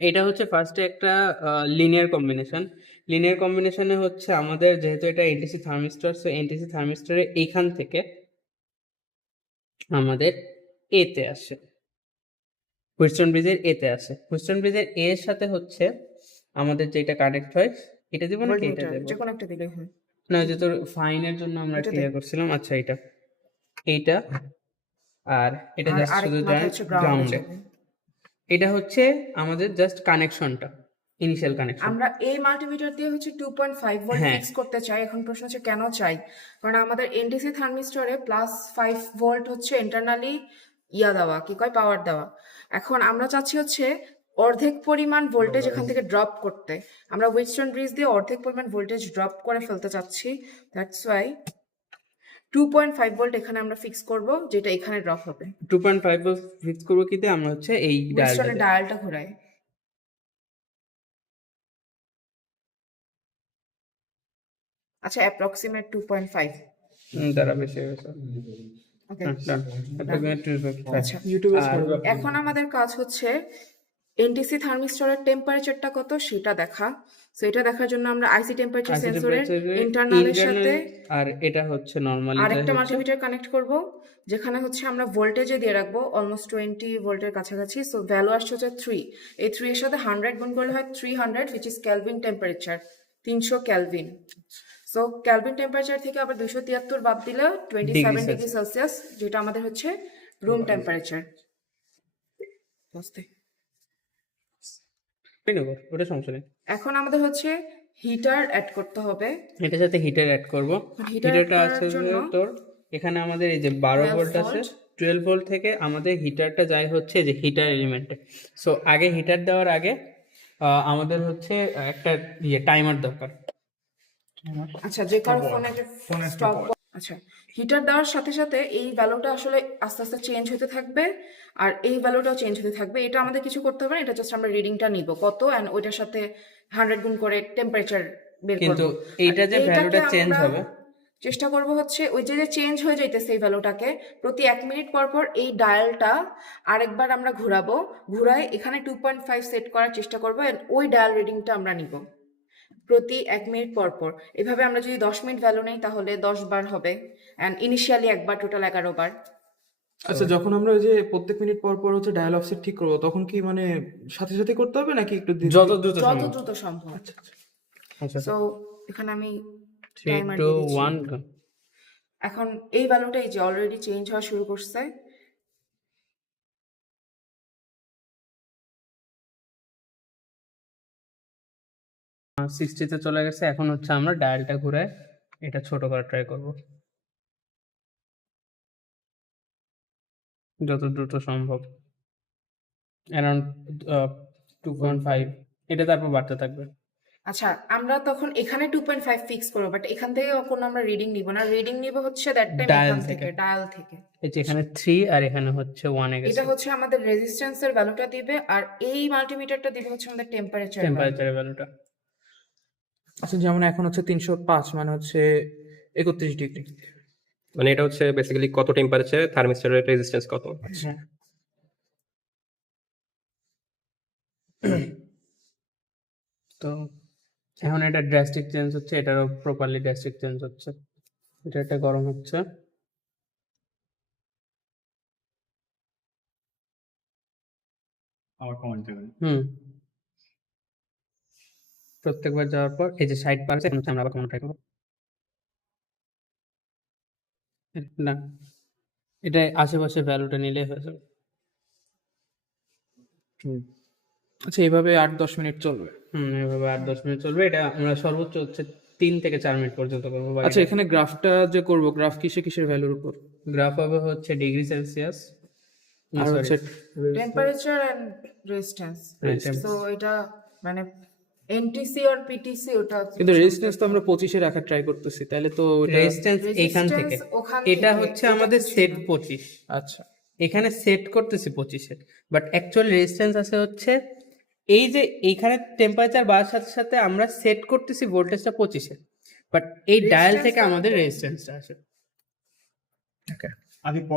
এটা হচ্ছে ফার্স্টে একটা লিনিয়ার কম্বিনেশন। লিনিয়ার কম্বিনেশনে হচ্ছে আমাদের যেহেতু এটা এনটিসি থার্মিস্টর, সো এনটিসি থার্মিস্টরে এইখান থেকে আমাদের এতে আসে, হুইটস্টোন ব্রিজের এতে আসে। হুইটস্টোন ব্রিজের এর সাথে হচ্ছে আমাদের যেটা কানেক্ট হয়, এটা দিব নাকি এটা দেব? যে কোনো একটা দিলেই হয়। না, যে তোর ফাইনের জন্য আমরা ক্লিয়ার করছিলাম। আচ্ছা, এইটা আর এটা জাস্ট শুধু গ্রাউন্ডে। এটা হচ্ছে আমাদের জাস্ট কানেকশনটা, ইনিশিয়াল কানেকশন। আমরা এই মাল্টিমিটার দিয়ে হচ্ছে 2.5 ভোল্ট ফিক্স করতে চাই। এখন প্রশ্ন হচ্ছে কেন চাই? কারণ আমাদের এনটিসি থার্মিস্টরে +5 ভোল্ট হচ্ছে ইন্টারনালি দেওয়া, কি কয়, পাওয়ার দেওয়া। এখন আমরা চাচ্ছি হচ্ছে অর্ধেক পরিমাণ ভোল্টেজ এখান থেকে ড্রপ করতে। আমরা হুইটস্টোন ব্রিজ দিয়ে অর্ধেক পরিমাণ ভোল্টেজ ড্রপ করে ফেলতে চাচ্ছি। দ্যাটস ওয়াই 2.5 ভোল্ট এখানে আমরা ফিক্স করব, যেটা এখানে ড্রপ হবে। 2.5 ভোল্ট ফিক্স করব কিতে? আমরা হচ্ছে এই ডায়ালটা ঘোরাই। আচ্ছা, অ্যাপ্রক্সিমেট 2.5 দ্বারা বেশি হয়েছে। আচ্ছা, এখন আমাদের কাজ হচ্ছে এনটিসি থার্মিস্টরের টেম্পারেচারটা কত সেটা দেখা। সো এটা দেখার জন্য আমরা আইসি টেম্পারেচার সেন্সরের ইন্টারনালের সাথে আর এটা হচ্ছে নরমালি আরেকটা মাল্টিমিটার কানেক্ট করব, যেখানে হচ্ছে আমরা ভোল্টেজে দিয়ে রাখবো অলমোস্ট 20 ভোল্টের কাছাকাছি। সো ভ্যালু আসছে হচ্ছে 3। এই 3 এর সাথে 100 গুণ করলে হয় 300, which is kelvin temperature, 300 kelvin. So kelvin temperature থেকে আবার 273 বাদ দিলে 27 ডিগ্রি সেলসিয়াস, যেটা আমাদের হচ্ছে রুম টেম্পারেচার। ওটা সমস্যা নেই। এখন আমাদের হচ্ছে হিটার অ্যাড করতে হবে। এটার সাথে হিটার অ্যাড করব। হিটারটা আছে তোর এখানে আমাদের এই যে 12 ভোল্ট আছে, 12 ভোল্ট থেকে আমাদের হিটারটা যায় হচ্ছে যে হিটার এলিমেন্টে। সো আগে হিটার দেওয়ার আগে আমাদের হচ্ছে একটা টাইমার দরকার। আচ্ছা, যে কারো ফোনে স্টপ। আচ্ছা, হিটার দেওয়ার সাথে সাথে এই ভ্যালুটা আসলে আস্তে আস্তে চেঞ্জ হতে থাকবে, আর এই ভ্যালুটাও চেঞ্জ হতে থাকবে। এটা আমাদের কিছু করতে হবে না, এটা জাস্ট আমরা রিডিংটা নিব কত, এন্ড ওইটার সাথে 100 গুণ করে টেম্পারেচার বের করব। কিন্তু এইটা যে ভ্যালুটা চেঞ্জ হবে, চেষ্টা করব হচ্ছে ওই যে চেঞ্জ হয়ে যাইতেছে এই ভ্যালুটাকে প্রতি 1 মিনিট পর পর এই ডায়ালটা আরেকবার আমরা ঘোরাবো। ঘুরায় এখানে 2.5 সেট করার চেষ্টা করব, এন্ড ওই ডায়াল রিডিংটা আমরা নিব প্রতি 1 মিনিট পর পর। এভাবে আমরা যদি 10 মিনিট ভ্যালু নেই তাহলে 10 বার হবে, এন্ড ইনিশিয়ালি একবার, টোটাল 11 বার। আচ্ছা, যখন আমরা ওই যে প্রত্যেক মিনিট পর পর হচ্ছে ডায়াল অফসেট ঠিক করবো, তখন কি মানে সাথে সাথে করতে হবে নাকি একটু যত দ্রুত সম্ভব? আচ্ছা, সো এখানে আমি 3 2 1 এখন এই ভ্যালুটা এই যে অলরেডি চেঞ্জ হওয়া শুরু করছে। আর 60 তে চলে গেছে। এখন হচ্ছে আমরা ডায়ালটা ঘুরায় এটা ছোট করার ট্রাই করব যত দ্রুত সম্ভব, অ্যারাউন্ড 2.5। এটা তারপর বাড়তে থাকবে। আচ্ছা, আমরা তখন এখানে 2.5 ফিক্স করব, বাট এখান থেকে কোনো আমরা রিডিং নিব না। রিডিং নিব হচ্ছে দ্যাট টাইম এখান থেকে, ডায়াল থেকে। এই যে এখানে 3 আর এখানে হচ্ছে 1 এ গেছে। এটা হচ্ছে আমাদের রেজিস্ট্যান্সের ভ্যালুটা দিবে, আর এই মাল্টিমিটারটা দিবে হচ্ছে আমাদের টেম্পারেচারের ভ্যালুটা। আচ্ছা, যেমন এখন হচ্ছে 305, মানে হচ্ছে 31 ডিগ্রি। মানে এটা হচ্ছে বেসিক্যালি কত টেম্পারেচারে থার্মিস্টরের রেজিস্ট্যান্স কত। আচ্ছা, তো এখন এটা ড্রাস্টিক চেঞ্জ হচ্ছে, এটারও প্রপারলি ড্রাস্টিক চেঞ্জ হচ্ছে। এটা গরম হচ্ছে। আবার কমেন্ট দেবেন। প্রত্যেকবার যাওয়ার পর এই যে 60% আমরা আবার কমেন্ট ট্রাই করব। না, এটা আশেপাশে ভ্যালুটা নিলে হয়ে যাবে। আচ্ছা, এইভাবে 8-10 মিনিট চলবে। এভাবে 8-10 মিনিট চলবে। এটা আমরা সর্বোচ্চ হচ্ছে 3 থেকে 4 মিনিট পর্যন্ত করবো। আচ্ছা, এখানে গ্রাফটা যে করব, গ্রাফ কিসের ভ্যালুর উপর? গ্রাফ হবে হচ্ছে ডিগ্রি সেলসিয়াস আর হচ্ছে টেম্পারেচার এন্ড রেজিস্ট্যান্স। সো এটা মানে এনটিসি আর পিটিসি, ওটা কিন্তু রেজিস্ট্যান্স তো আমরা 25 এ রাখার ট্রাই করতেছি, তাহলে তো রেজিস্ট্যান্স এখান থেকে, এটা হচ্ছে আমাদের সেট 25। আচ্ছা, এখানে সেট করতেছি 25 এ, বাট অ্যাকচুয়াল রেজিস্ট্যান্স আছে হচ্ছে এই যে এইখানে টেম্পারেচার বাড়ার সাথে সাথে আমরা সেট করতেছি ভোল্টেজটা 25 এ, বাট এই ডায়াল থেকে আমাদের রেজিস্ট্যান্সটা আসে। আমি